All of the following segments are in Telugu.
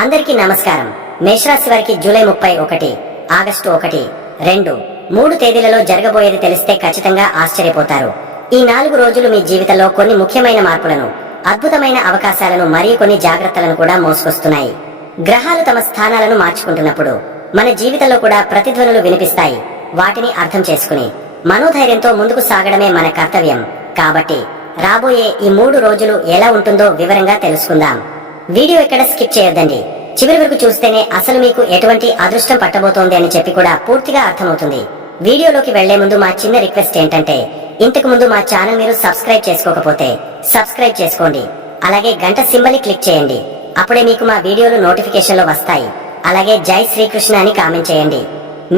అందరికీ నమస్కారం. మేషరాశి వారికి జూలై 31, ఆగస్టు 1, 2, 3 తేదీలలో జరగబోయేది తెలిస్తే ఖచ్చితంగా ఆశ్చర్యపోతారు. ఈ 4 రోజులు మీ జీవితంలో కొన్ని ముఖ్యమైన మార్పులను, అద్భుతమైన అవకాశాలను మరియు కొన్ని జాగ్రత్తలను కూడా మోసుకొస్తున్నాయి. గ్రహాలు తమ స్థానాలను మార్చుకుంటున్నప్పుడు మన జీవితంలో కూడా ప్రతిధ్వనులు వినిపిస్తాయి. వాటిని అర్థం చేసుకుని మనోధైర్యంతో ముందుకు సాగడమే మన కర్తవ్యం. కాబట్టి రాబోయే ఈ 3 రోజులు ఎలా ఉంటుందో వివరంగా తెలుసుకుందాం. వీడియో ఎక్కడ స్కిప్ చేయొద్దండి. చివరి వరకు చూస్తేనే అసలు మీకు ఎటువంటి అదృష్టం పట్టబోతోంది అని చెప్పి కూడా పూర్తిగా అర్థమవుతుంది. వీడియోలోకి వెళ్లే ముందు మా చిన్న రిక్వెస్ట్ ఏంటంటే, ఇంతకు ముందు మా ఛానల్ మీరు సబ్స్క్రైబ్ చేసుకోకపోతే సబ్స్క్రైబ్ చేసుకోండి. అలాగే గంట సింబల్ క్లిక్ చేయండి. అప్పుడే మీకు మా వీడియోలు నోటిఫికేషన్ లో వస్తాయి. అలాగే జై శ్రీకృష్ణ అని కామెంట్ చేయండి.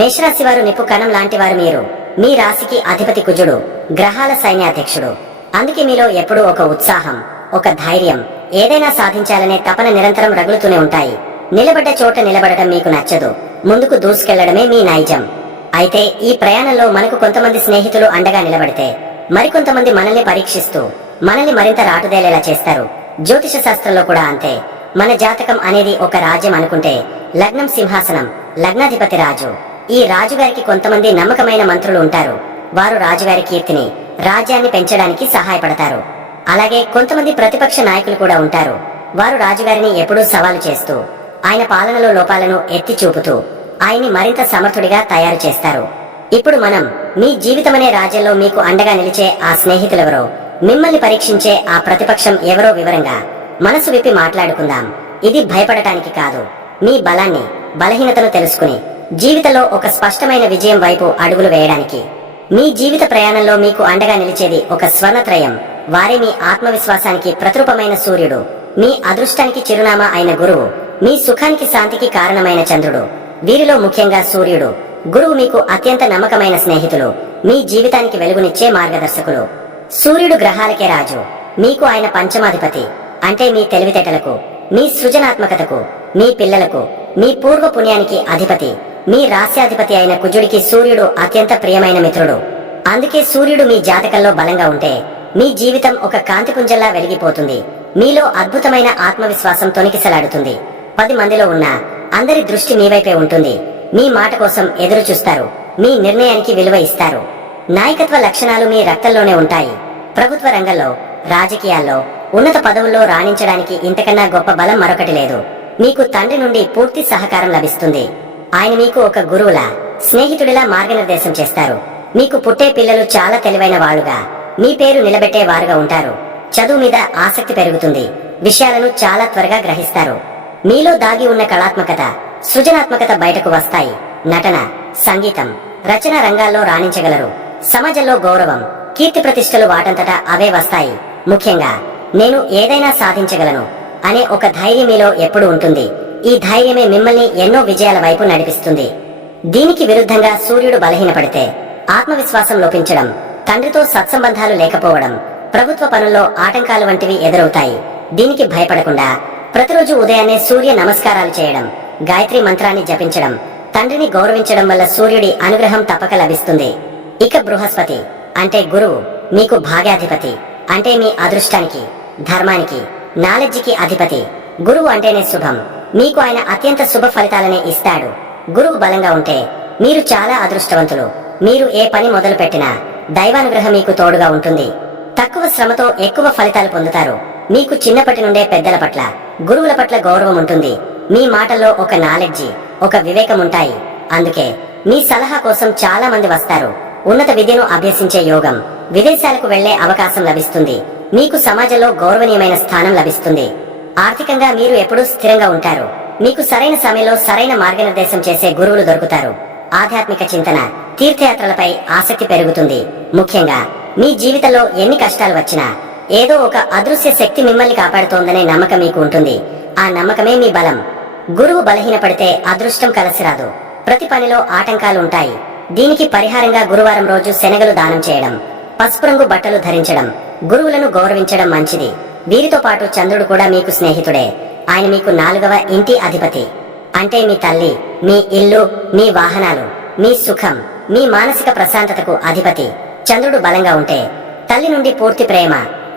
మేషరాశి వారు నిప్పు కణం లాంటి వారు. మీరు మీ రాశికి అధిపతి కుజుడు, గ్రహాల సైన్యాధ్యక్షుడు. అందుకే మీలో ఎప్పుడూ ఒక ఉత్సాహం, ఒక ధైర్యం, ఏదైనా సాధించాలనే తపన నిరంతరం రగులుతూనే ఉంటాయి. నిలబడ్డ చోట నిలబడటం మీకు నచ్చదు. ముందుకు దూసుకెళ్లడమే మీ నైజం. అయితే ఈ ప్రయాణంలో మనకు కొంతమంది స్నేహితులు అండగా నిలబడితే, మరికొంతమంది మనల్ని పరీక్షిస్తూ మనల్ని మరింత రాటుదేలేలా చేస్తారు. జ్యోతిష శాస్త్రంలో కూడా అంతే. మన జాతకం అనేది ఒక రాజ్యం అనుకుంటే, లగ్నం సింహాసనం, లగ్నాధిపతి రాజు. ఈ రాజుగారికి కొంతమంది నమ్మకమైన మంత్రులు ఉంటారు. వారు రాజుగారి కీర్తిని, రాజ్యాన్ని పెంచడానికి సహాయపడతారు. అలాగే కొంతమంది ప్రతిపక్ష నాయకులు కూడా ఉంటారు. వారు రాజుగారిని ఎప్పుడూ సవాలు చేస్తూ, ఆయన పాలనలో లోపాలను ఎత్తి చూపుతూ ఆయన్ని మరింత సమర్థుడిగా తయారు చేస్తారు. ఇప్పుడు మనం మీ జీవితమనే రాజ్యంలో మీకు అండగా నిలిచే ఆ స్నేహితులెవరో, మిమ్మల్ని పరీక్షించే ఆ ప్రతిపక్షం ఎవరో వివరంగా మనసు విప్పి మాట్లాడుకుందాం. ఇది భయపడటానికి కాదు, మీ బలాన్ని, బలహీనతను తెలుసుకుని జీవితంలో ఒక స్పష్టమైన విజయం వైపు అడుగులు వేయడానికి. మీ జీవిత ప్రయాణంలో మీకు అండగా నిలిచేది ఒక స్వర్ణత్రయం. వారే మీ ఆత్మవిశ్వాసానికి ప్రతిరూపమైన సూర్యుడు, మీ అదృష్టానికి చిరునామా అయిన గురువు, మీ సుఖానికి శాంతికి కారణమైన చంద్రుడు. వీరిలో ముఖ్యంగా సూర్యుడు, గురువు మీకు అత్యంత నమ్మకమైన స్నేహితులు, మీ జీవితానికి వెలుగునిచ్చే మార్గదర్శకులు. సూర్యుడు గ్రహాలకే రాజు. మీకు ఆయన పంచమాధిపతి. అంటే మీ తెలివితేటలకు, మీ సృజనాత్మకతకు, మీ పిల్లలకు, మీ పూర్వ పుణ్యానికి అధిపతి. మీ రాస్యాధిపతి అయిన కుజుడికి సూర్యుడు అత్యంత ప్రియమైన మిత్రుడు. అందుకే సూర్యుడు మీ జాతకంలో బలంగా ఉంటే మీ జీవితం ఒక కాంతిపుంజంలా వెలిగిపోతుంది. మీలో అద్భుతమైన ఆత్మవిశ్వాసం తొణికిసలాడుతుంది. 10 మందిలో ఉన్న అందరి దృష్టి మీ వైపే ఉంటుంది. మీ మాట కోసం ఎదురు చూస్తారు. మీ నిర్ణయానికి విలువ ఇస్తారు. నాయకత్వ లక్షణాలు మీ రక్తంలోనే ఉంటాయి. ప్రభుత్వ రంగంలో, రాజకీయాల్లో, ఉన్నత పదవుల్లో రాణించడానికి ఇంతకన్నా గొప్ప బలం మరొకటి లేదు. మీకు తండ్రి నుండి పూర్తి సహకారం లభిస్తుంది. ఆయన మీకు ఒక గురువులా, స్నేహితుడిలా మార్గనిర్దేశం చేస్తారు. మీకు పుట్టే పిల్లలు చాలా తెలివైన వాళ్లుగా, మీ పేరు నిలబెట్టే వారుగా ఉంటారు. చదువు మీద ఆసక్తి పెరుగుతుంది. విషయాలను చాలా త్వరగా గ్రహిస్తారు. మీలో దాగి ఉన్న కళాత్మకత, సృజనాత్మకత బయటకు వస్తాయి. నటన, సంగీతం, రచన రంగాల్లో రాణించగలరు. సమాజంలో గౌరవం, కీర్తి ప్రతిష్టలు వాటంతటా అవే వస్తాయి. ముఖ్యంగా నేను ఏదైనా సాధించగలను అనే ఒక ధైర్యం మీలో ఎప్పుడు ఉంటుంది. ఈ ధైర్యమే మిమ్మల్ని ఎన్నో విజయాల వైపు నడిపిస్తుంది. దీనికి విరుద్ధంగా సూర్యుడు బలహీనపడితే ఆత్మవిశ్వాసం లోపించడం, తండ్రితో సత్సంబంధాలు లేకపోవడం, ప్రభుత్వ పనుల్లో ఆటంకాలు వంటివి ఎదురవుతాయి. దీనికి భయపడకుండా ప్రతిరోజు ఉదయాన్నే సూర్య నమస్కారాలు చేయడం, గాయత్రి మంత్రాన్ని జపించడం, తండ్రిని గౌరవించడం వల్ల సూర్యుడి అనుగ్రహం తప్పక లభిస్తుంది. ఇక బృహస్పతి అంటే గురువు, మీకు భాగ్యాధిపతి. అంటే మీ అదృష్టానికి, ధర్మానికి, నాలెడ్జికి అధిపతి. గురువు అంటేనే శుభం. మీకు ఆయన అత్యంత శుభ ఫలితాలనే ఇస్తాడు. గురువు బలంగా ఉంటే మీరు చాలా అదృష్టవంతులు. మీరు ఏ పని మొదలు పెట్టినా దైవానుగ్రహం మీకు తోడుగా ఉంటుంది. తక్కువ శ్రమతో ఎక్కువ ఫలితాలు పొందుతారు. మీకు చిన్నప్పటి నుండే పెద్దల పట్ల, గురువుల పట్ల గౌరవం ఉంటుంది. మీ మాటల్లో ఒక నాలెడ్జి, ఒక వివేకం ఉంటాయి. అందుకే మీ సలహా కోసం చాలా మంది వస్తారు. ఉన్నత విద్యను అభ్యసించే యోగం, విదేశాలకు వెళ్లే అవకాశం లభిస్తుంది. మీకు సమాజంలో గౌరవనీయమైన స్థానం లభిస్తుంది. ఆర్థికంగా మీరు ఎప్పుడూ స్థిరంగా ఉంటారు. మీకు సరైన సమయంలో సరైన మార్గనిర్దేశం చేసే గురువులు దొరుకుతారు. ఆధ్యాత్మిక చింతన, తీర్థయాత్రలపై ఆసక్తి పెరుగుతుంది. ముఖ్యంగా మీ జీవితంలో ఎన్ని కష్టాలు వచ్చినా ఏదో ఒక అదృశ్య శక్తి మిమ్మల్ని కాపాడుతోందనే నమ్మకం మీకు ఉంటుంది. ఆ నమ్మకమే మీ బలం. గురువు బలహీనపడితే అదృష్టం కలిసిరాదు. ప్రతి పనిలో ఆటంకాలు ఉంటాయి. దీనికి పరిహారంగా గురువారం రోజు శనగలు దానం చేయడం, పసుపు రంగు బట్టలు ధరించడం, గురువులను గౌరవించడం మంచిది. వీరితో పాటు చంద్రుడు కూడా మీకు స్నేహితుడే. ఆయన మీకు 4వ ఇంటి అధిపతి. అంటే మీ తల్లి, మీ ఇల్లు, మీ వాహనాలు, మీ సుఖం, మీ మానసిక ప్రశాంతతకు అధిపతి. చంద్రుడు బలంగా ఉంటే తల్లి నుండి పూర్తి ప్రేమ,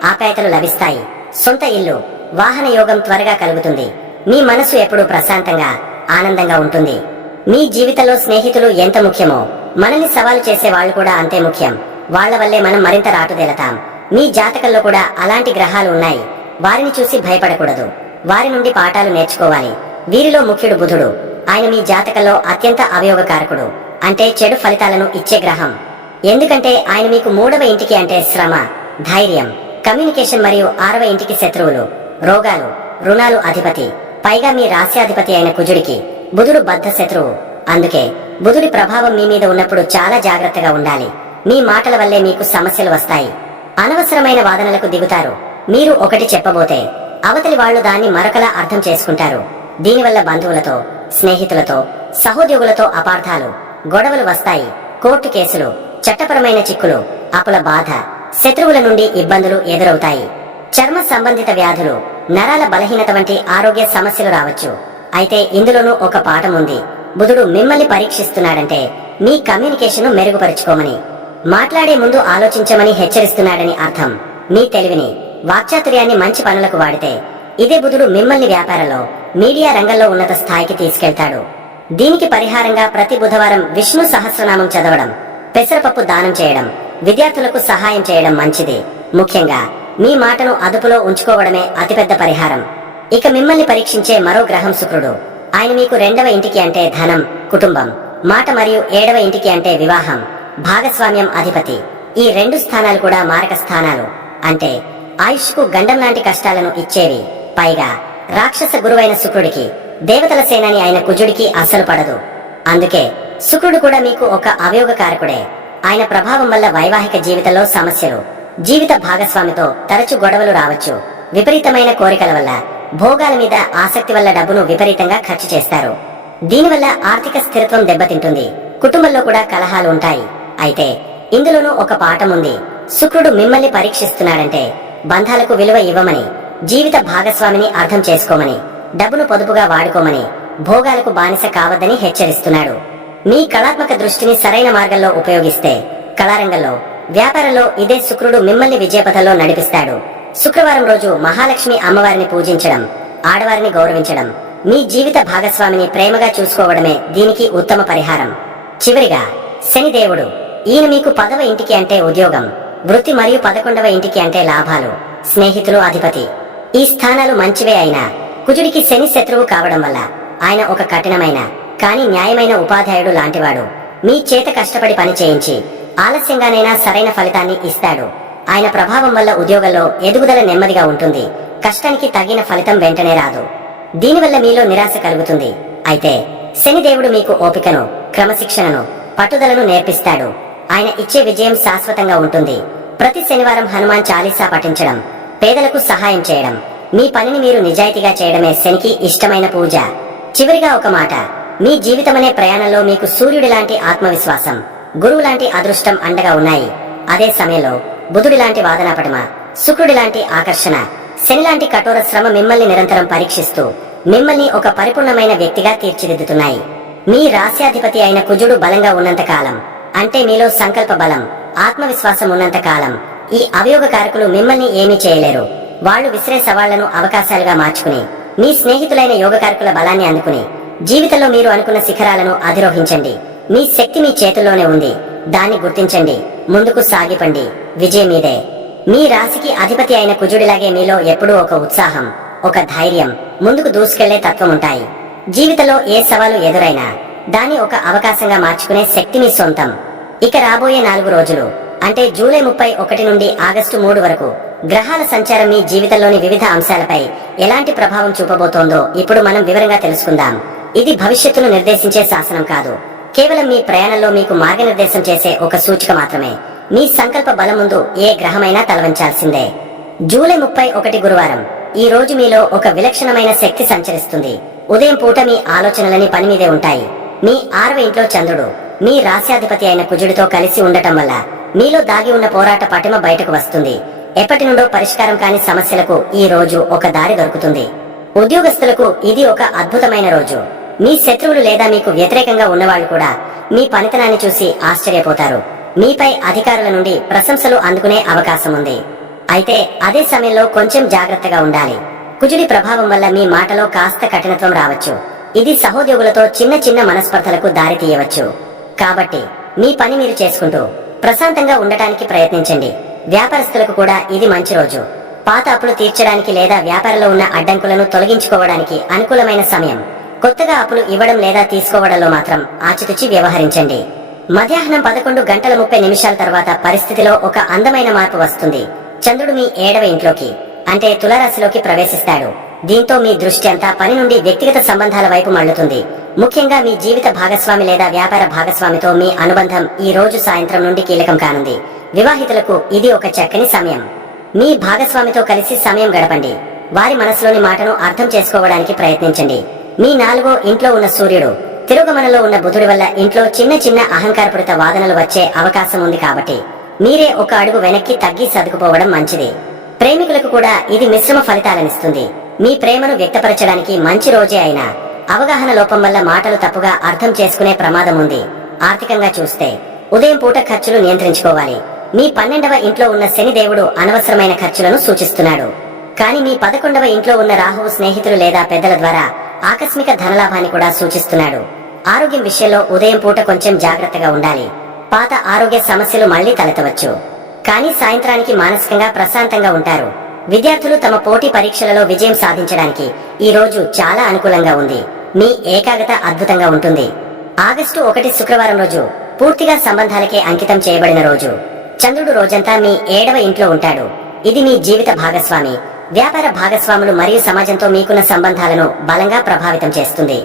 ఆప్యాయతలు లభిస్తాయి. సొంత ఇల్లు, వాహన యోగం త్వరగా కలుగుతుంది. మీ మనసు ఎప్పుడూ ప్రశాంతంగా ఆనందంగా ఉంటుంది. మీ జీవితంలో స్నేహితులు ఎంత ముఖ్యమో మనల్ని సవాలు చేసే వాళ్ళు కూడా అంతే ముఖ్యం. వాళ్ల వల్లే మనం మరింత రాటుదేలతాం. మీ జాతకంలో కూడా అలాంటి గ్రహాలు ఉన్నాయి. వారిని చూసి భయపడకూడదు, వారి నుండి పాఠాలు నేర్చుకోవాలి. వీరిలో ముఖ్యుడు బుధుడు. ఆయన మీ జాతకంలో అత్యంత అవయోగకారకుడు, అంటే చెడు ఫలితాలను ఇచ్చే గ్రహం. ఎందుకంటే ఆయన మీకు 3వ ఇంటికి అంటే శ్రమ, ధైర్యం, కమ్యూనికేషన్ మరియు 6వ ఇంటికి శత్రువులు, రోగాలు, రుణాలు అధిపతి. పైగా మీ రాశ్యాధిపతి అయిన కుజుడికి బుధుడు బద్ధ శత్రువు. అందుకే బుధుడి ప్రభావం మీ మీద ఉన్నప్పుడు చాలా జాగ్రత్తగా ఉండాలి. మీ మాటల వల్లే మీకు సమస్యలు వస్తాయి. అనవసరమైన వాదనలకు దిగుతారు. మీరు ఒకటి చెప్పబోతే అవతలి వాళ్లు దాన్ని మరొకలా అర్థం చేసుకుంటారు. దీనివల్ల బంధువులతో, స్నేహితులతో, సహోద్యోగులతో అపార్థాలు, గొడవలు వస్తాయి. కోర్టు కేసులు, చట్టపరమైన చిక్కులు, అప్పుల బాధ, శత్రువుల నుండి ఇబ్బందులు ఎదురవుతాయి. చర్మ సంబంధిత వ్యాధులు, నరాల బలహీనత వంటి ఆరోగ్య సమస్యలు రావచ్చు. అయితే ఇందులోనూ ఒక పాఠం ఉంది. బుధుడు మిమ్మల్ని పరీక్షిస్తున్నాడంటే మీ కమ్యూనికేషన్ మెరుగుపరుచుకోమని, మాట్లాడే ముందు ఆలోచించమని హెచ్చరిస్తున్నాడని అర్థం. మీ తెలివిని, వాక్చాతుర్యాన్ని మంచి పనులకు వాడితే ఇదే బుధుడు మిమ్మల్ని వ్యాపారంలో, మీడియా రంగంలో ఉన్నత స్థాయికి తీసుకెళ్తాడు. దీనికి పరిహారంగా ప్రతి బుధవారం విష్ణు సహస్రనామం చదవడం, పెసరపప్పు దానం చేయడం, విద్యార్థులకు సహాయం చేయడం మంచిది. ముఖ్యంగా మీ మాటను అదుపులో ఉంచుకోవడమే అతిపెద్ద పరిహారం. ఇక మిమ్మల్ని పరీక్షించే మరో గ్రహం శుక్రుడు. ఆయన మీకు 2వ ఇంటికి అంటే ధనం, కుటుంబం, మాట మరియు 7వ ఇంటికి అంటే వివాహం, భాగస్వామ్యం అధిపతి. ఈ 2 స్థానాలు కూడా మారక స్థానాలు, అంటే ఆయుష్కు గండం లాంటి కష్టాలను ఇచ్చేవి. పైగా రాక్షస గురువైన శుక్రుడికి, దేవతల సేనాని అయిన కుజుడికి అస్సలు పడదు. అందుకే శుక్రుడు కూడా మీకు ఒక అవయోగకారకుడే. ఆయన ప్రభావం వల్ల వైవాహిక జీవితంలో సమస్యలు, జీవిత భాగస్వామితో తరచు గొడవలు రావచ్చు. విపరీతమైన కోరికల వల్ల, భోగాల మీద ఆసక్తి వల్ల డబ్బును విపరీతంగా ఖర్చు చేస్తారు. దీనివల్ల ఆర్థిక స్థిరత్వం దెబ్బతింటుంది. కుటుంబంలో కూడా కలహాలు ఉంటాయి. అయితే ఇందులోనూ ఒక పాఠం ఉంది. శుక్రుడు మిమ్మల్ని పరీక్షిస్తున్నాడంటే బంధాలకు విలువ ఇవ్వమని, జీవిత భాగస్వామిని అర్థం చేసుకోమని, డబ్బును పొదుపుగా వాడుకోమని, భోగాలకు బానిస కావద్దని హెచ్చరిస్తున్నాడు. మీ కళాత్మక దృష్టిని సరైన మార్గంలో ఉపయోగిస్తే కళారంగంలో, వ్యాపారంలో ఇదే శుక్రుడు మిమ్మల్ని విజయపథంలో నడిపిస్తాడు. శుక్రవారం రోజు మహాలక్ష్మి అమ్మవారిని పూజించడం, ఆడవారిని గౌరవించడం, మీ జీవిత భాగస్వామిని ప్రేమగా చూసుకోవడమే దీనికి ఉత్తమ పరిహారం. చివరిగా శనిదేవుడు. ఈయన మీకు 10వ ఇంటికి అంటే ఉద్యోగం, వృత్తి మరియు 11వ ఇంటికి అంటే లాభాలు, స్నేహితులు అధిపతి. ఈ స్థానాలు మంచివే అయినా కుజుడికి శని శత్రువు కావడం వల్ల ఆయన ఒక కఠినమైన కానీ న్యాయమైన ఉపాధ్యాయుడు లాంటివాడు. మీ చేత కష్టపడి పని చేయించి ఆలస్యంగానైనా సరైన ఫలితాన్ని ఇస్తాడు. ఆయన ప్రభావం వల్ల ఉద్యోగంలో ఎదుగుదల నెమ్మదిగా ఉంటుంది. కష్టానికి తగిన ఫలితం వెంటనే రాదు. దీనివల్ల మీలో నిరాశ కలుగుతుంది. అయితే శనిదేవుడు మీకు ఓపికను, క్రమశిక్షణను, పట్టుదలను నేర్పిస్తాడు. ఆయన ఇచ్చే విజయం శాశ్వతంగా ఉంటుంది. ప్రతి శనివారం హనుమాన్ చాలీసా పఠించడం, పేదలకు సహాయం చేయడం, మీ పనిని మీరు నిజాయితీగా చేయడమే శనికి ఇష్టమైన పూజ. చివరిగా ఒక మాట. మీ జీవితమనే ప్రయాణంలో మీకు సూర్యుడి లాంటి ఆత్మవిశ్వాసం, గురువు లాంటి అదృష్టం అండగా ఉన్నాయి. అదే సమయంలో బుధుడి లాంటి వాదనాపటమ, శుక్రుడి లాంటి ఆకర్షణ, శని లాంటి కఠోర శ్రమ మిమ్మల్ని నిరంతరం పరీక్షిస్తూ మిమ్మల్ని ఒక పరిపూర్ణమైన వ్యక్తిగా తీర్చిదిద్దుతున్నాయి. మీ రాశ్యాధిపతి అయిన కుజుడు బలంగా ఉన్నంత కాలం, అంటే మీలో సంకల్ప బలం, ఆత్మవిశ్వాసం ఉన్నంత కాలం ఈ అవయోగకారకులు మిమ్మల్ని ఏమీ చేయలేరు. వాళ్లు విసిరే సవాళ్లను అవకాశాలుగా మార్చుకుని, మీ స్నేహితులైన యోగకారకుల బలాన్ని అందుకుని జీవితంలో మీరు అనుకున్న శిఖరాలను అధిరోహించండి. మీ శక్తి మీ చేతుల్లోనే ఉంది. దాన్ని గుర్తించండి, ముందుకు సాగిపండి. విజయం మీదే. మీ రాశికి అధిపతి అయిన కుజుడిలాగే మీలో ఎప్పుడూ ఒక ఉత్సాహం, ఒక ధైర్యం, ముందుకు దూసుకెళ్లే తత్వం ఉంటాయి. జీవితంలో ఏ సవాలు ఎదురైనా దాన్ని ఒక అవకాశంగా మార్చుకునే శక్తి మీ సొంతం. ఇక రాబోయే 4 రోజులు, అంటే జూలై 31 నుండి ఆగస్టు 3 వరకు గ్రహాల సంచారం మీ జీవితంలోని వివిధ అంశాలపై ఎలాంటి ప్రభావం చూపబోతోందో ఇప్పుడు మనం వివరంగా తెలుసుకుందాం. ఇది భవిష్యత్తును నిర్దేశించే శాసనం కాదు, కేవలం మీ ప్రయాణంలో మీకు మార్గనిర్దేశం చేసే ఒక సూచిక మాత్రమే. మీ సంకల్ప బలం ముందు ఏ గ్రహమైనా తలవంచాల్సిందే. జూలై 31 గురువారం. ఈ రోజు మీలో ఒక విలక్షణమైన శక్తి సంచరిస్తుంది. ఉదయం పూట మీ ఆలోచనలని పని మీదే ఉంటాయి. మీ 6వ ఇంట్లో చంద్రుడు, మీ రాశ్యాధిపతి అయిన కుజుడితో కలిసి ఉండటం వల్ల మీలో దాగి ఉన్న పోరాట పటిమ బయటకు వస్తుంది. ఎప్పటి నుండో పరిష్కారం కాని సమస్యలకు ఈ రోజు ఒక దారి దొరుకుతుంది. ఉద్యోగస్తులకు ఇది ఒక అద్భుతమైన రోజు. మీ శత్రువులు లేదా మీకు వ్యతిరేకంగా ఉన్నవాళ్లు కూడా మీ పనితనాన్ని చూసి ఆశ్చర్యపోతారు. మీపై అధికారుల నుండి ప్రశంసలు అందుకునే అవకాశం ఉంది. అయితే అదే సమయంలో కొంచెం జాగ్రత్తగా ఉండాలి. కుజుడి ప్రభావం వల్ల మీ మాటలో కాస్త కఠినత్వం రావచ్చు. ఇది సహోద్యోగులతో చిన్న చిన్న మనస్పర్ధలకు దారి తీయవచ్చు. కాబట్టి మీ పని మీరు చేసుకుంటూ ప్రశాంతంగా ఉండటానికి ప్రయత్నించండి. వ్యాపారస్తులకు కూడా ఇది మంచి రోజు. పాత అప్పులు తీర్చడానికి లేదా వ్యాపారంలో ఉన్న అడ్డంకులను తొలగించుకోవడానికి అనుకూలమైన సమయం. కొత్తగా అప్పులు ఇవ్వడం లేదా తీసుకోవడంలో మాత్రం ఆచితూచి వ్యవహరించండి. మధ్యాహ్నం 11:30 తర్వాత పరిస్థితిలో ఒక అందమైన మార్పు వస్తుంది. చంద్రుడు మీ 7వ ఇంట్లోకి అంటే తులారాశిలోకి ప్రవేశిస్తాడు. దీంతో మీ దృష్టి అంతా పని నుండి వ్యక్తిగత సంబంధాల వైపు మళ్లుతుంది. ముఖ్యంగా మీ జీవిత భాగస్వామి లేదా వ్యాపార భాగస్వామితో మీ అనుబంధం ఈ రోజు సాయంత్రం నుండి కీలకం కానుంది. వివాహితులకు ఇది ఒక చక్కని సమయం. మీ భాగస్వామితో కలిసి సమయం గడపండి. వారి మనసులోని మాటను అర్థం చేసుకోవడానికి ప్రయత్నించండి. మీ 4వ ఇంట్లో ఉన్న సూర్యుడు తిరోగమనంలో ఉన్న బుధుడి వల్ల ఇంట్లో చిన్న చిన్న అహంకారపూరిత వాదనలు వచ్చే అవకాశం ఉంది. కాబట్టి మీరే ఒక అడుగు వెనక్కి తగ్గి సర్దుకుపోవడం మంచిది. ప్రేమికులకు కూడా ఇది మిశ్రమ ఫలితాలనిస్తుంది. మీ ప్రేమను వ్యక్తపరచడానికి మంచి రోజే అయినా అవగాహన లోపం వల్ల మాటలు తప్పుగా అర్థం చేసుకునే ప్రమాదం ఉంది. ఆర్థికంగా చూస్తే ఉదయం పూట ఖర్చులు నియంత్రించుకోవాలి. మీ 12వ ఇంట్లో ఉన్న శనిదేవుడు అనవసరమైన ఖర్చులను సూచిస్తున్నాడు. కానీ మీ 11వ ఇంట్లో ఉన్న రాహువు స్నేహితులు లేదా పెద్దల ద్వారా ఆకస్మిక ధనలాభాన్ని కూడా సూచిస్తున్నాడు. ఆరోగ్యం విషయంలో ఉదయం పూట కొంచెం జాగ్రత్తగా ఉండాలి. పాత ఆరోగ్య సమస్యలు మళ్లీ తలెత్తవచ్చు. కానీ సాయంత్రానికి మానసికంగా ప్రశాంతంగా ఉంటారు. విద్యార్థులు తమ పోటీ పరీక్షలలో విజయం సాధించడానికి ఈ రోజు చాలా అనుకూలంగా ఉంది. మీ ఏకాగ్రత అద్భుతంగా ఉంటుంది. ఆగస్టు 1 శుక్రవారం రోజు పూర్తిగా సంబంధాలకే అంకితం చేయబడిన రోజు. చంద్రుడు రోజంతా మీ 7వ ఇంట్లో ఉంటాడు. ఇది మీ జీవిత భాగస్వామి, వ్యాపార భాగస్వాములు మరియు సమాజంతో మీకున్న సంబంధాలను బలంగా ప్రభావితం చేస్తుంది.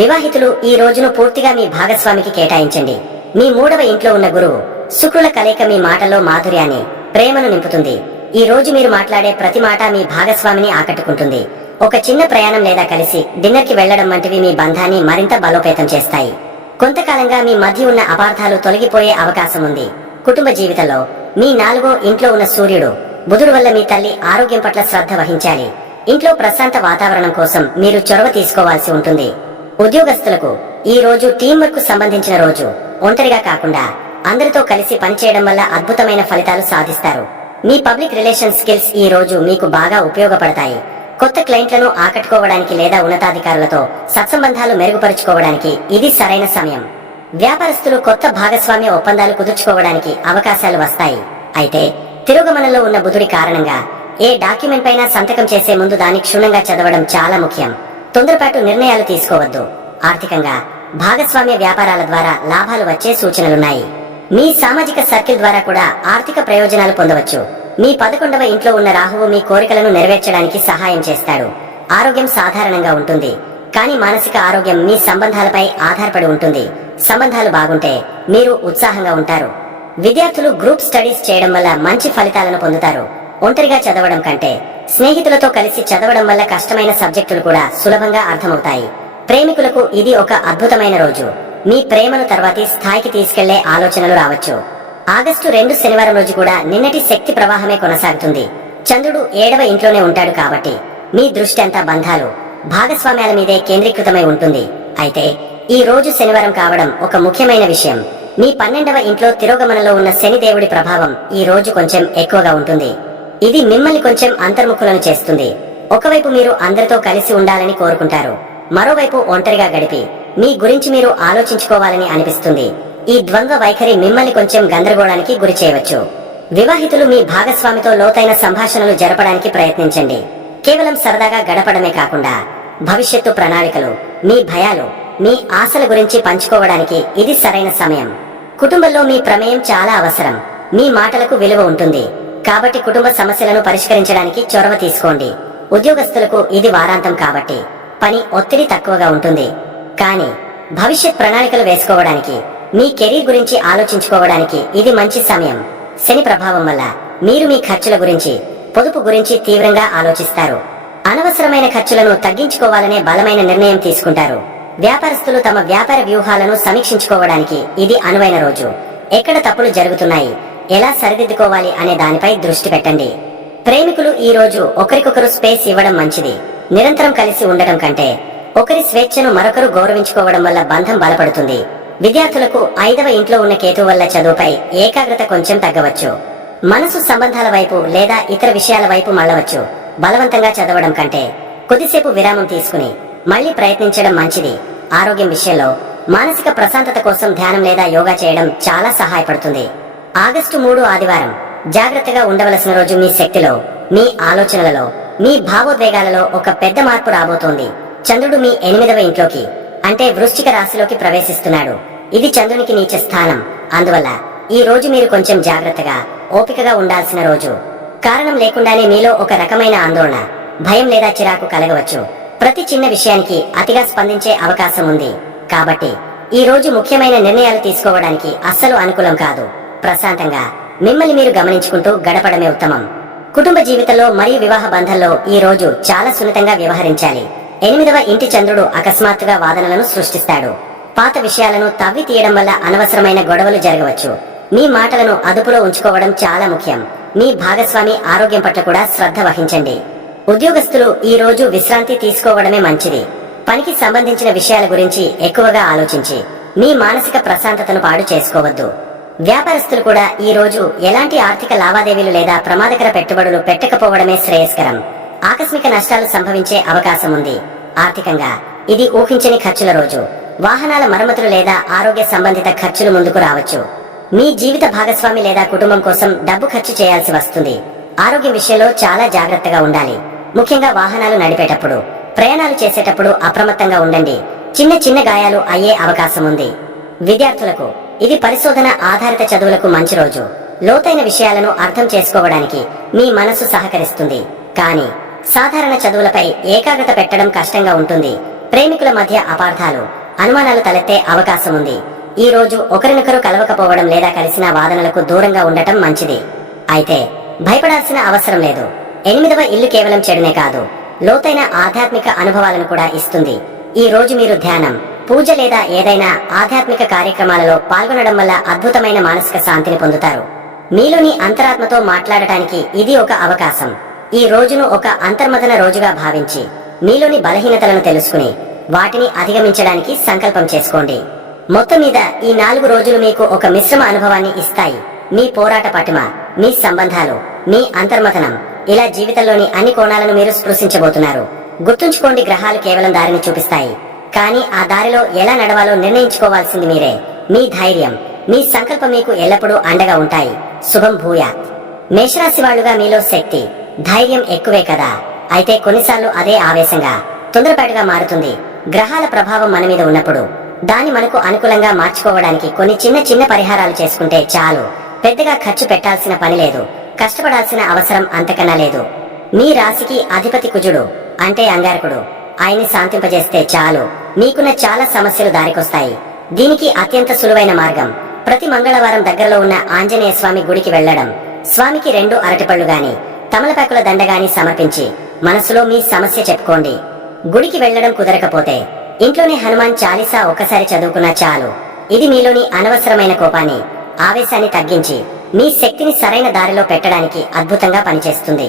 వివాహితులు ఈ రోజును పూర్తిగా మీ భాగస్వామికి కేటాయించండి. మీ 3వ ఇంట్లో ఉన్న గురువు శుక్రుల కలయిక మీ మాటల్లో మాధుర్యాన్ని, ప్రేమను నింపుతుంది. ఈ రోజు మీరు మాట్లాడే ప్రతి మాట మీ భాగస్వామిని ఆకట్టుకుంటుంది. ఒక చిన్న ప్రయాణం లేదా కలిసి డిన్నర్ కి వెళ్లడం వంటివి మీ బంధాన్ని మరింత బలోపేతం చేస్తాయి. కొంతకాలంగా మీ మధ్య ఉన్న అపార్థాలు తొలగిపోయే అవకాశం ఉంది. కుటుంబ జీవితంలో మీ 4వ ఇంట్లో ఉన్న సూర్యుడు బుధుడు వల్ల మీ తల్లి ఆరోగ్యం పట్ల శ్రద్ధ వహించాలి. ఇంట్లో ప్రశాంత వాతావరణం కోసం మీరు చొరవ తీసుకోవాల్సి ఉంటుంది. ఉద్యోగస్తులకు ఈ రోజు టీం వర్క్ కు సంబంధించిన రోజు. ఒంటరిగా కాకుండా అందరితో కలిసి పనిచేయడం వల్ల అద్భుతమైన ఫలితాలు సాధిస్తారు. మీ పబ్లిక్ రిలేషన్ స్కిల్స్ ఈ రోజు మీకు బాగా ఉపయోగపడతాయి. కొత్త క్లయింట్లను ఆకట్టుకోవడానికి లేదా ఉన్నతాధికారులతో సత్సంబంధాలు మెరుగుపరుచుకోవడానికి ఇది సరైన సమయం. వ్యాపారస్తులు కొత్త భాగస్వామ్య ఒప్పందాలు కుదుర్చుకోవడానికి అవకాశాలు వస్తాయి. అయితే తిరోగమనంలో ఉన్న బుధుడి కారణంగా ఏ డాక్యుమెంట్ పైన సంతకం చేసే ముందు దాన్ని క్షుణ్ణంగా చదవడం చాలా ముఖ్యం. తొందరపాటు నిర్ణయాలు తీసుకోవద్దు. ఆర్థికంగా భాగస్వామ్య వ్యాపారాల ద్వారా లాభాలు వచ్చే సూచనలున్నాయి. మీ సామాజిక సర్కిల్ ద్వారా కూడా ఆర్థిక ప్రయోజనాలు పొందవచ్చు. మీ 11వ ఇంట్లో ఉన్న రాహువు మీ కోరికలను నెరవేర్చడానికి సహాయం చేస్తాడు. ఆరోగ్యం సాధారణంగా ఉంటుంది, కానీ మానసిక ఆరోగ్యం మీ సంబంధాలపై ఆధారపడి ఉంటుంది. సంబంధాలు బాగుంటే మీరు ఉత్సాహంగా ఉంటారు. విద్యార్థులు గ్రూప్ స్టడీస్ చేయడం వల్ల మంచి ఫలితాలను పొందుతారు. ఒంటరిగా చదవడం కంటే స్నేహితులతో కలిసి చదవడం వల్ల కష్టమైన సబ్జెక్టులు కూడా సులభంగా అర్థమవుతాయి. ప్రేమికులకు ఇది ఒక అద్భుతమైన రోజు. మీ ప్రేమను తర్వాతి స్థాయికి తీసుకెళ్లే ఆలోచనలు రావచ్చు. ఆగస్టు 2 శనివారం రోజు కూడా నిన్నటి శక్తి ప్రవాహమే కొనసాగుతుంది. చంద్రుడు 7వ ఇంట్లోనే ఉంటాడు కాబట్టి మీ దృష్టి అంతా బంధాలు, భాగస్వామ్యాల మీదే కేంద్రీకృతమై ఉంటుంది. అయితే ఈ రోజు శనివారం కావడం ఒక ముఖ్యమైన విషయం. మీ 12వ ఇంట్లో తిరోగమనంలో ఉన్న శనిదేవుడి ప్రభావం ఈ రోజు కొంచెం ఎక్కువగా ఉంటుంది. ఇది మిమ్మల్ని కొంచెం అంతర్ముఖులను చేస్తుంది. ఒకవైపు మీరు అందరితో కలిసి ఉండాలని కోరుకుంటారు, మరోవైపు ఒంటరిగా గడిపి మీ గురించి మీరు ఆలోచించుకోవాలని అనిపిస్తుంది. ఈ ద్వంద్వ వైఖరి మిమ్మల్ని కొంచెం గందరగోళానికి గురి చేయవచ్చు. వివాహితులు మీ భాగస్వామితో లోతైన సంభాషణలు జరపడానికి ప్రయత్నించండి. కేవలం సరదాగా గడపడమే కాకుండా భవిష్యత్తు ప్రణాళికలు, మీ భయాలు, మీ ఆశల గురించి పంచుకోవడానికి ఇది సరైన సమయం. కుటుంబంలో మీ ప్రమేయం చాలా అవసరం. మీ మాటలకు విలువ ఉంటుంది. కాబట్టి కుటుంబ సమస్యలను పరిష్కరించడానికి చొరవ తీసుకోండి. ఉద్యోగస్తులకు ఇది వారాంతం కాబట్టి పని ఒత్తిడి తక్కువగా ఉంటుంది. కానీ భవిష్యత్ ప్రణాళికలు వేసుకోవడానికి, మీ కెరీర్ గురించి ఆలోచించుకోవడానికి ఇది మంచి సమయం. శని ప్రభావం వల్ల మీరు మీ ఖర్చుల గురించి, పొదుపు గురించి తీవ్రంగా ఆలోచిస్తారు. అనవసరమైన ఖర్చులను తగ్గించుకోవాలనే బలమైన నిర్ణయం తీసుకుంటారు. వ్యాపారస్తులు తమ వ్యాపార వ్యూహాలను సమీక్షించుకోవడానికి ఇది అనువైన రోజు. ఎక్కడ తప్పులు జరుగుతున్నాయి, ఎలా సరిదిద్దుకోవాలి అనే దానిపై దృష్టి పెట్టండి. ప్రేమికులు ఈ రోజు ఒకరికొకరు స్పేస్ ఇవ్వడం మంచిది. నిరంతరం కలిసి ఉండడం కంటే ఒకరి స్వేచ్ఛను మరొకరు గౌరవించుకోవడం వల్ల బంధం బలపడుతుంది. విద్యార్థులకు 5వ ఇంట్లో ఉన్న కేతు వల్ల చదువుపై ఏకాగ్రత కొంచెం తగ్గవచ్చు. మనసు సంబంధాల వైపు లేదా ఇతర విషయాల వైపు మళ్లవచ్చు. బలవంతంగా చదవడం కంటే కొద్దిసేపు విరామం తీసుకుని మళ్లీ ప్రయత్నించడం మంచిది. ఆరోగ్యం విషయంలో మానసిక ప్రశాంతత కోసం ధ్యానం లేదా యోగా చేయడం చాలా సహాయపడుతుంది. ఆగస్టు 3 ఆదివారం జాగ్రత్తగా ఉండవలసిన రోజు. మీ శక్తిలో, మీ ఆలోచనలలో, మీ భావోద్వేగాలలో ఒక పెద్ద మార్పు రాబోతోంది. చంద్రుడు మీ 8వ ఇంట్లోకి అంటే వృశ్చిక రాశిలోకి ప్రవేశిస్తున్నాడు. ఇది చంద్రునికి నీచ స్థానం. అందువల్ల ఈ రోజు మీరు కొంచెం జాగ్రత్తగా, ఓపికగా ఉండాల్సిన రోజు. కారణం లేకుండానే మీలో ఒక రకమైన ఆందోళన, భయం లేదా చిరాకు కలగవచ్చు. ప్రతి చిన్న విషయానికి అతిగా స్పందించే అవకాశం ఉంది. కాబట్టి ఈ రోజు ముఖ్యమైన నిర్ణయాలు తీసుకోవడానికి అస్సలు అనుకూలం కాదు. ప్రశాంతంగా మిమ్మల్ని మీరు గమనించుకుంటూ గడపడమే ఉత్తమం. కుటుంబ జీవితంలో మరియు వివాహ బంధంలో ఈ రోజు చాలా సున్నితంగా వ్యవహరించాలి. 8వ ఇంటి చంద్రుడు అకస్మాత్తుగా వాదనలను సృష్టిస్తాడు. పాత విషయాలను తవ్వి తీయడం వల్ల అనవసరమైన గొడవలు జరగవచ్చు. మీ మాటలను అదుపులో ఉంచుకోవడం చాలా ముఖ్యం. మీ భాగస్వామి ఆరోగ్యం పట్ల కూడా శ్రద్ధ వహించండి. ఉద్యోగస్తులు ఈ రోజు విశ్రాంతి తీసుకోవడమే మంచిది. పనికి సంబంధించిన విషయాల గురించి ఎక్కువగా ఆలోచించి మీ మానసిక ప్రశాంతతను పాడు చేసుకోవద్దు. వ్యాపారస్తులు కూడా ఈ రోజు ఎలాంటి ఆర్థిక లావాదేవీలు లేదా ప్రమాదకర పెట్టుబడులు పెట్టకపోవడమే శ్రేయస్కరం. ఆకస్మిక నష్టాలు సంభవించే అవకాశం ఉంది. ఆర్థికంగా ఇది ఊహించని ఖర్చుల రోజు. వాహనాల మరమ్మతులు లేదా ఆరోగ్య సంబంధిత ఖర్చులు ముందుకు రావచ్చు. మీ జీవిత భాగస్వామి లేదా కుటుంబం కోసం డబ్బు ఖర్చు చేయాల్సి వస్తుంది. ఆరోగ్యం విషయంలో చాలా జాగ్రత్తగా ఉండాలి. ముఖ్యంగా వాహనాలు నడిపేటప్పుడు, ప్రయాణాలు చేసేటప్పుడు అప్రమత్తంగా ఉండండి. చిన్న చిన్న గాయాలు అయ్యే అవకాశం ఉంది. విద్యార్థులకు ఇది పరిశోధన ఆధారిత చదువులకు మంచి రోజు. లోతైన విషయాలను అర్థం చేసుకోవడానికి మీ మనసు సహకరిస్తుంది. కానీ సాధారణ చదువులపై ఏకాగ్రత పెట్టడం కష్టంగా ఉంటుంది. ప్రేమికుల మధ్య అపార్థాలు, అనుమానాలు తలెత్తే అవకాశం ఉంది. ఈ రోజు ఒకరినొకరు కలవకపోవడం లేదా కలిసిన వాదనలకు దూరంగా ఉండటం మంచిది. అయితే భయపడాల్సిన అవసరం లేదు. 8వ ఇల్లు కేవలం చెడునే కాదు, లోతైన ఆధ్యాత్మిక అనుభవాలను కూడా ఇస్తుంది. ఈ రోజు మీరు ధ్యానం, పూజ లేదా ఏదైనా ఆధ్యాత్మిక కార్యక్రమాలలో పాల్గొనడం వల్ల అద్భుతమైన మానసిక శాంతిని పొందుతారు. మీలోని అంతరాత్మతో మాట్లాడటానికి ఇది ఒక అవకాశం. ఈ రోజును ఒక అంతర్మథన రోజుగా భావించి మీలోని బలహీనతలను తెలుసుకుని వాటిని అధిగమించడానికి సంకల్పం చేసుకోండి. మొత్తం మీద ఈ 4 రోజులు మీకు ఒక మిశ్రమ అనుభవాన్ని ఇస్తాయి. మీ పోరాట పటిమ, మీ సంబంధాలు, మీ అంతర్మథనం, ఇలా జీవితంలోని అన్ని కోణాలను మీరు స్పృశించబోతున్నారు. గుర్తుంచుకోండి, గ్రహాలు కేవలం దారిని చూపిస్తాయి, కానీ ఆ దారిలో ఎలా నడవాలో నిర్ణయించుకోవాల్సింది మీరే. మీ ధైర్యం, మీ సంకల్పం మీకు ఎల్లప్పుడూ అండగా ఉంటాయి. శుభం భూయాత్. మేషరాశి వాళ్లుగా మీలో శక్తి, ధైర్యం ఎక్కువే కదా. అయితే కొన్నిసార్లు అదే ఆవేశంగా, తొందరపాటుగా మారుతుంది. గ్రహాల ప్రభావం మన మీద ఉన్నప్పుడు దాన్ని మనకు అనుకూలంగా మార్చుకోవడానికి కొన్ని చిన్న చిన్న పరిహారాలు చేసుకుంటే చాలు. పెద్దగా ఖర్చు పెట్టాల్సిన పని లేదు, కష్టపడాల్సిన అవసరం అంతకన్నా లేదు. మీ రాశికి అధిపతి కుజుడు అంటే అంగారకుడు. ఆయన్ని శాంతింపజేస్తే చాలు, మీకున్న చాలా సమస్యలు దారికొస్తాయి. దీనికి అత్యంత సులువైన మార్గం, ప్రతి మంగళవారం దగ్గరలో ఉన్న ఆంజనేయ స్వామి గుడికి వెళ్లడం. స్వామికి 2 అరటిపళ్లు గాని, తమలపాకుల దండ గాని సమర్పించి మనసులో మీ సమస్య చెప్పుకోండి. గుడికి వెళ్లడం కుదరకపోతే ఇంట్లోనే హనుమాన్ చాలీసా ఒక్కసారి చదువుకున్నా చాలు. ఇది మీలోని అనవసరమైన కోపాన్ని, ఆవేశాన్ని తగ్గించి మీ శక్తిని సరైన దారిలో పెట్టడానికి అద్భుతంగా పనిచేస్తుంది.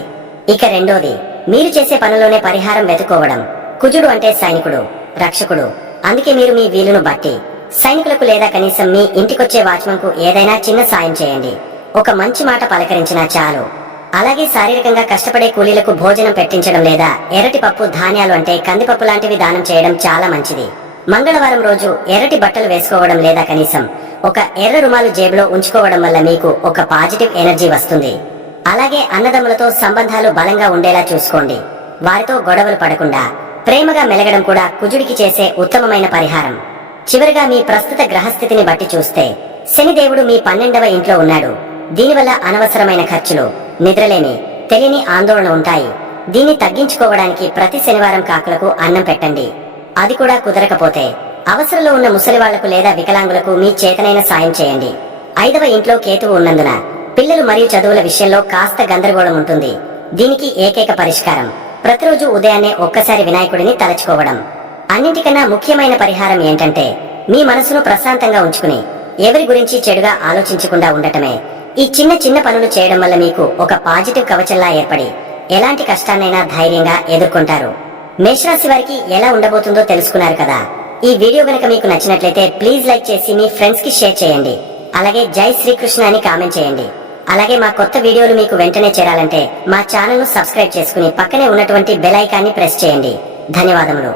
ఇక రెండోది, మీరు చేసే పనుల్లోనే పరిహారం వెతుకోవడం. కుజుడు అంటే సైనికుడు, రక్షకుడు. అందుకే మీరు మీ వీలును బట్టి సైనికులకు లేదా కనీసం మీ ఇంటికొచ్చే వాచ్మన్ కు ఏదైనా చిన్న సాయం చేయండి. ఒక మంచి మాట పలకరించినా చాలు. అలాగే శారీరకంగా కష్టపడే కూలీలకు భోజనం పెట్టించడం లేదా ఎర్రటి పప్పు, ధాన్యాలు అంటే కందిపప్పు లాంటివి దానం చేయడం చాలా మంచిది. మంగళవారం రోజు ఎర్రటి బట్టలు వేసుకోవడం లేదా కనీసం ఒక ఎర్ర రుమాలు జేబులో ఉంచుకోవడం వల్ల మీకు ఒక పాజిటివ్ ఎనర్జీ వస్తుంది. అలాగే అన్నదమ్ములతో సంబంధాలు బలంగా ఉండేలా చూసుకోండి. వారితో గొడవలు పడకుండా ప్రేమగా మెలగడం కూడా కుజుడికి చేసే ఉత్తమమైన పరిహారం. చివరిగా మీ ప్రస్తుత గ్రహస్థితిని బట్టి చూస్తే శనిదేవుడు మీ 12వ ఇంట్లో ఉన్నాడు. దీనివల్ల అనవసరమైన ఖర్చులు, నిద్రలేమి, తెలియని ఆందోళన ఉంటాయి. దీన్ని తగ్గించుకోవడానికి ప్రతి శనివారం కాకులకు అన్నం పెట్టండి. అది కూడా కుదరకపోతే అవసరంలో ఉన్న ముసలివాళ్లకు లేదా వికలాంగులకు మీ చేతనైన సాయం చేయండి. 5వ ఇంట్లో కేతువు ఉన్నందున పిల్లలు మరియు చదువుల విషయంలో కాస్త గందరగోళం ఉంటుంది. దీనికి ఏకైక పరిష్కారం, ప్రతిరోజు ఉదయాన్నే ఒక్కసారి వినాయకుడిని తలచుకోవడం. అన్నింటికన్నా ముఖ్యమైన పరిహారం ఏంటంటే మీ మనసును ప్రశాంతంగా ఉంచుకుని ఎవరి గురించి చెడుగా ఆలోచించకుండా ఉండటమే. ఈ చిన్న చిన్న పనులు చేయడం వల్ల మీకు ఒక పాజిటివ్ కవచంలా ఏర్పడి ఎలాంటి కష్టాన్నైనా ధైర్యంగా ఎదుర్కొంటారు. మేషరాశి వారికి ఎలా ఉండబోతుందో తెలుసుకున్నారు కదా. ఈ వీడియో గనక మీకు నచ్చినట్లయితే ప్లీజ్ లైక్ చేసి మీ ఫ్రెండ్స్ కి షేర్ చేయండి. అలాగే జై శ్రీకృష్ణ అని కామెంట్ చేయండి. అలాగే మా కొత్త వీడియోలు మీకు వెంటనే చేరాలంటే మా ఛానల్ ను సబ్స్క్రైబ్ చేసుకుని పక్కనే ఉన్నటువంటి బెల్ ఐకాన్ని ప్రెస్ చేయండి. ధన్యవాదములు.